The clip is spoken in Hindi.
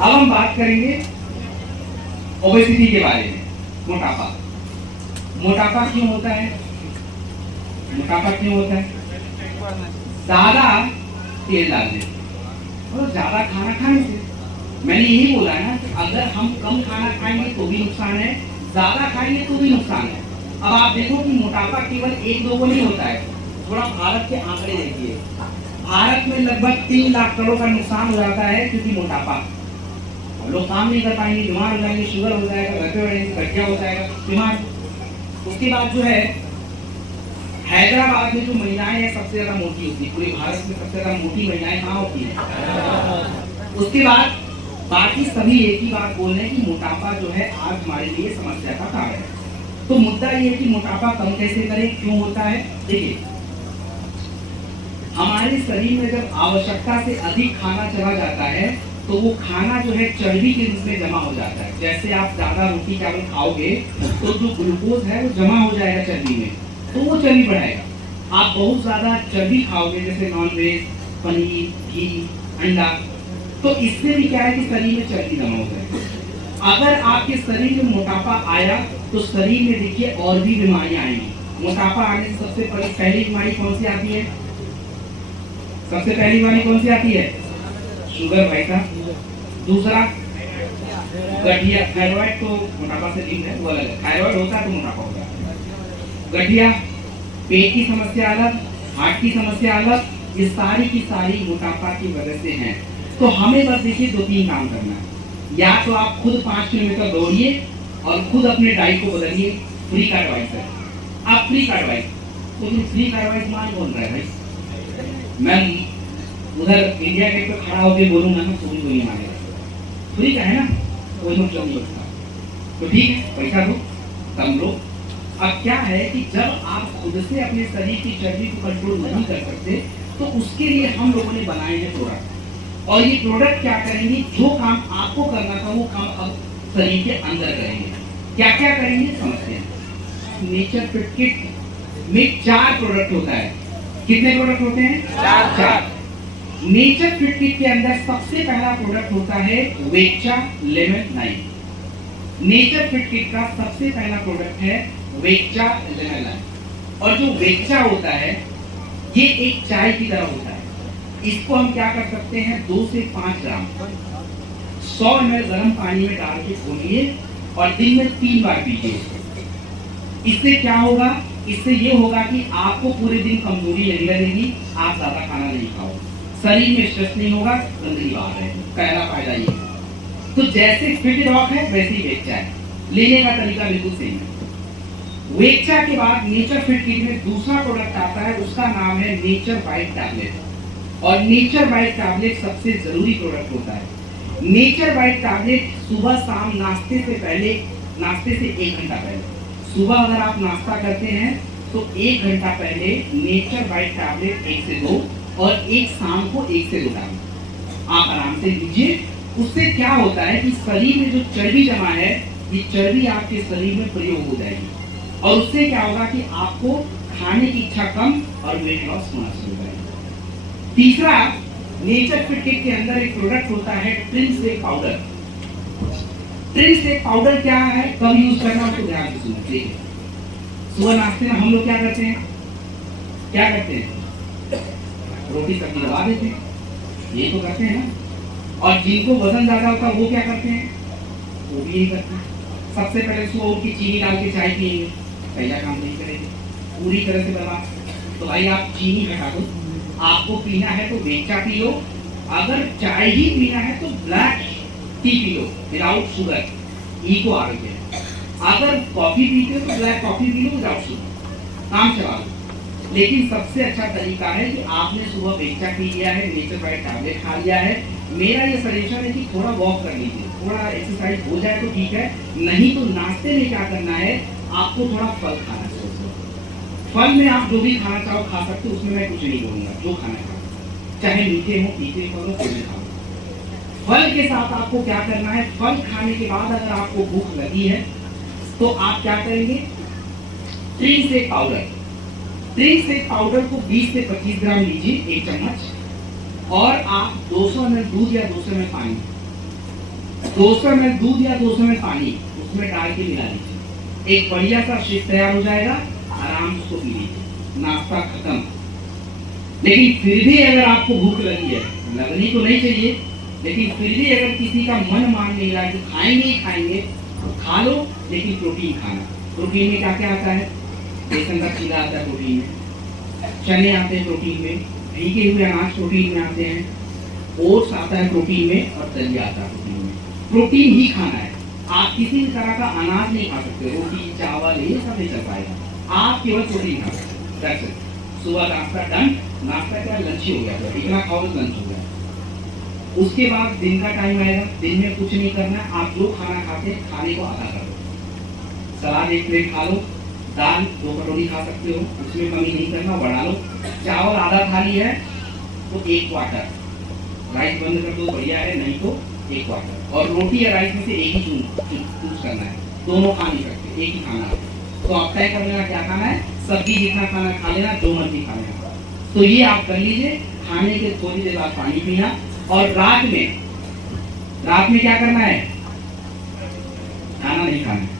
अब हम बात करेंगे ओबेसिटी के बारे में। मोटापा, मोटापा क्यों होता है? मोटापा क्यों होता है? ज्यादा तेल डालने और ज्यादा खाना खाने से। मैंने यही बोला है ना कि अगर हम कम खाना खाएंगे तो भी नुकसान है, ज्यादा खाएंगे तो भी नुकसान है। अब आप देखो कि मोटापा केवल एक दो को नहीं होता है। थोड़ा भारत के आंकड़े देखिए, भारत में लगभग 3 लाख करोड़ का नुकसान हो जाता है क्योंकि मोटापा। लोग काम नहीं कर पाएंगे, बीमार हो जाएंगे, शुगर हो जाएगा, घर पे रहेंगे, गठिया हो जाएगा, बीमार। उसके बाद जो है हैदराबाद में जो महिलाएं हैं सबसे ज्यादा मोटी होती है, पूरे भारत में सबसे ज्यादा मोटी महिलाएं कहाँ होती है? उसके बाद बाकी सभी एक ही बात बोल रहे हैं कि मोटापा जो है आज हमारे लिए समस्या का कारण है। तो मुद्दा ये है कि मोटापा कम कैसे करें, क्यों होता है? देखिए, हमारे शरीर में जब आवश्यकता से अधिक खाना चला जाता है तो वो खाना जो है चर्बी के रूप में जमा हो जाता है। जैसे आप ज्यादा रोटी चावल खाओगे तो जो ग्लूकोज है वो जमा हो जाएगा चर्बी में, तो वो चर्बी बढ़ाएगा। आप बहुत ज्यादा चर्बी खाओगे जैसे नॉनवेज, पनीर, घी, अंडा, तो इससे भी क्या है कि शरीर में चर्बी जमा हो जाएगी। अगर आपके शरीर में मोटापा आया तो शरीर में देखिए और भी बीमारियां आएंगी। मोटापा आने से सबसे पहली बीमारी कौन सी आती है? सबसे पहली बीमारी कौन सी आती है? शुगर भाई साहब। दूसरा गठिया, थायराइड तो मोटापा से लिंक है, वो अलग है। थायराइड होता है तो मोटापा होता है। गठिया, पेट की समस्या अलग, हार्ट की समस्या अलग, ये सारी की सारी मोटापा की वजह से हैं। तो हमें बस देखिए 2-3 काम करना है। या तो आप खुद 5 किलोमीटर दौड़िए और खुद अपने डाइट को बदलिए। फ्री का एडवाइस है, आप फ्री का एडवाइस, तो फ्री का एडवाइस मान कौन रहा है भाई? मैं उधर इंडिया गेट पे खड़ा होकर बोलूंगा ना, कोई नहीं मानेगा। फ्री का है ना, कोई मतलब नहीं होता। तो ठीक है, पैसा दो, कम लो। अब क्या है कि जब आप खुद से अपने शरीर की चर्बी को कंट्रोल नहीं कर सकते तो उसके लिए हम लोगों ने बनाए हैं प्रोडक्ट। और ये प्रोडक्ट क्या करेंगे? जो काम आपको करना था वो काम अब शरीर के अंदर करेंगे। क्या क्या करेंगे समझते हैं। नेचर फिट किट में 4 प्रोडक्ट होता है। कितने प्रोडक्ट होते हैं? 4। नेचर फिट किट के अंदर सबसे पहला प्रोडक्ट होता है वेक्चा लेमन 9। नेचर फिट किट का सबसे पहला प्रोडक्ट है वेक्चा लेमन 9। और जो वेक्चा होता है ये एक चाय की तरह होता है। इसको हम क्या कर सकते हैं, 2 से 5 ग्राम 100 ml गर्म पानी में डाल के घोलिए और दिन में 3 बार पीजिए। इससे क्या होगा? इससे ये होगा कि आपको पूरे दिन कमजोरी नहीं लगेगी, आप ज्यादा खाना नहीं खाओगे, शरीर में स्ट्रेस नहीं होगा, गंदगी बाहर रहेगी। पहला फायदा ये। तो जैसे फिट रॉक है वैसे ही वेक्चा है, लेने का तरीका बिल्कुल सेम है। वेक्चा के बाद नेचर फिट किट में दूसरा प्रोडक्ट आता है, उसका नाम है नेचर बाइट टैबलेट। और नेचर बाइट टैबलेट सबसे जरूरी प्रोडक्ट होता है। नेचर बाइट टैबलेट सुबह शाम नाश्ते से पहले, नाश्ते से 1 घंटा पहले, सुबह अगर आप नाश्ता करते हैं तो 1 घंटा पहले नेचर बाइट टैबलेट 1 से 2 और एक शाम को 1 से 2 टाइम आप आराम से लीजिए। उससे क्या होता है कि शरीर में जो चर्बी जमा है ये चर्बी आपके शरीर में प्रयोग हो जाएगी और उससे क्या होगा कि आपको खाने की इच्छा कम और वेट लॉस होना शुरू हो जाएगा। तीसरा, नेचर फिट किट के अंदर एक प्रोडक्ट होता है ट्रिनसेक पाउडर। ट्रिनसेक पाउडर क्या है, कब यूज करना उसको ध्यान से सुनना। ठीक है, सुबह नाश्ते में हम लोग क्या करते हैं, रोटी सब्जी दबा देते हैं, ये तो करते हैं ना। और जिनको वजन ज्यादा होता है वो क्या करते हैं, वो भी यही करते हैं। सबसे पहले सुबह उठ के चीनी डाल के चाय पिएंगे, पहला काम नहीं करेंगे, पूरी तरह से बर्बाद। तो भाई आप चीनी हटा दो, आपको पीना है तो वेक्चा पी लो, अगर चाय ही पीना है तो black T P low without sugar, ई को आगे है। अगर कॉफी पीते हो तो black coffee P low without sugar, काम चला लो। लेकिन सबसे अच्छा तरीका है कि आपने सुबह वेक्चा पी लिया है, नेचर बाइट टैबलेट खा लिया है, मेरा ये सजेशन है कि थोड़ा वॉक कर लीजिए, थोड़ा एक्सरसाइज हो जाए तो ठीक है, नहीं तो नाश्ते में क्या करना है, आपको थोड़ा फल खाना चाहिए। फल में आप जो भी खाना चाहो खा सकते हो, उसमें मैं कुछ नहीं बोलूंगा, जो खाना खाओ, चाहे मीठे हो, तीखे फल हो, कोई भी खाओ। फल के साथ आपको क्या करना है, फल खाने के बाद अगर आपको भूख लगी है तो आप क्या करेंगे, ट्रिनसेक पाउडर, ट्रिनसेक पाउडर को 20 से 25 ग्राम लीजिए, 1 चम्मच, और आप 200 ml दूध या 200 ml पानी, 200 ml दूध या 200 ml पानी उसमें डाल के मिला लीजिए, एक बढ़िया सा शेक तैयार हो जाएगा, आराम से उसको पी लीजिए, नाश्ता खत्म। लेकिन फिर भी अगर आपको भूख लगी है, लगनी तो नहीं चाहिए, लेकिन फिर भी अगर किसी का मन मान नहीं रहा है कि खाएंगे ही खाएंगे, तो खा लो, लेकिन प्रोटीन खाना। प्रोटीन में क्या क्या आता है? बेसन का चीला आता है प्रोटीन में, चने आते हैं प्रोटीन में, भीगे हुए अनाज प्रोटीन में आते हैं, ओट्स आता है प्रोटीन में, और दलिया आता है प्रोटीन में। प्रोटीन ही खाना है, आप किसी भी तरह का अनाज नहीं खा सकते, रोटी चावल ये सब नहीं चल पाएगा, आप केवल प्रोटीन खा सकते हैं। सुबह नाश्ता डन, नाश्ता क्या लंच ही हो गया, तो इतना खाओ लंच हो गया। उसके बाद दिन का टाइम आएगा, दिन में कुछ नहीं करना, आप जो खाना खाते हैं खाने को आधा कर दो, सलाद 1 प्लेट खा लो, दाल 2 कटोरी खा सकते हो, उसमें कमी नहीं करना, बढ़ा लो। चावल आधा थाली है तो 1 क्वार्टर, राइस बंद कर दो बढ़िया है, नहीं तो 1 क्वार्टर। और रोटी या राइस में से एक ही चूज करना है, दोनों खा नहीं सकते, एक ही खाना है। तो आप तय कर लेना क्या खाना है, सब्जी जितना खाना खा लेना, जो मर्जी खा लेना। तो ये आप कर लीजिए, खाने के थोड़ी देर बाद पानी पीना। और रात में क्या करना है? खाना नहीं खाना है।